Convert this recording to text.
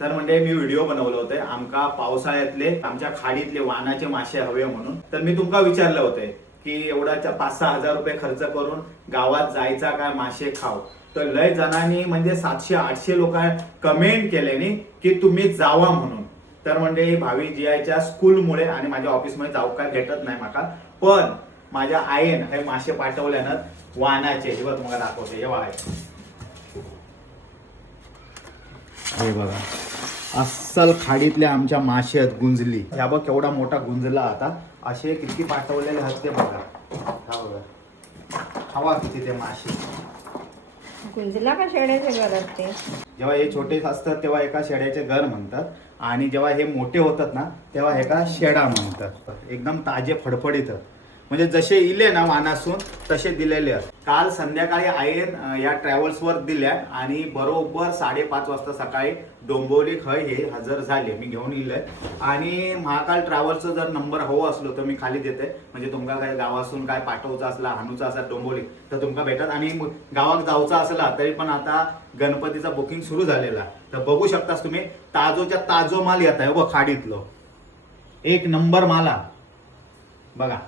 तर म्हणजे मी व्हिडिओ बनवलं होते आमका पावसाळ्यातले आमच्या खाडीतले वाहनाचे मासे हवे म्हणून. तर मी तुमका विचारलं होते की एवढा 5-6 हजार रुपये खर्च करून गावात जायचा काय मासे खाव. तर लय जणांनी म्हणजे 700-800 लोक कमेंट केल्याने की तुम्ही जावा म्हणून. तर म्हणजे भावी जीआयच्या स्कूलमुळे आणि माझ्या ऑफिसमध्ये जाऊ काय भेटत नाही माका, पण माझ्या आईन हे मासे पाठवल्यानं वाहनाचे हे बघ तुम्हाला दाखवते. हे बघा हे बघा अस्सल खाडीतल्या आमच्या मासे आहेत गुंजली. ह्या बघ केवढा मोठा गुंजला. आता असे किती पाठवलेले आहेत ते बघा. हा बघा हवा किती ते मासे. गुंजला का शेड्याचे घर असते? जेव्हा हे छोटे असतात तेव्हा एका शेड्याचे घर म्हणतात आणि जेव्हा हे मोठे होतात ना तेव्हा एका शेडा म्हणतात. एकदम ताजे फडफडीत म्हणजे जसे इले ना वानासून तसे दिलेले आहेत. काल संध्याकाळी आईन या ट्रॅव्हल्सवर दिल्या आणि बरोबर 5:30 वाजता सकाळी डोंबिवली खय हे हजर झाले. मी घेऊन इलय आणि महाकाल ट्रॅव्हल्सचा जर नंबर हवं असलो तर मी खाली देते. म्हणजे तुमका काय गावासून काय पाठवचा असला हानूचा असला डोंबिवली तर तुमका भेटत. आणि गावात जाऊचा असला तरी पण आता गणपतीचा बुकिंग सुरू झालेला. तर बघू शकतास तुम्ही ताजोच्या ताजो माल येत आहे. खाडीतलो एक नंबर माला बघा.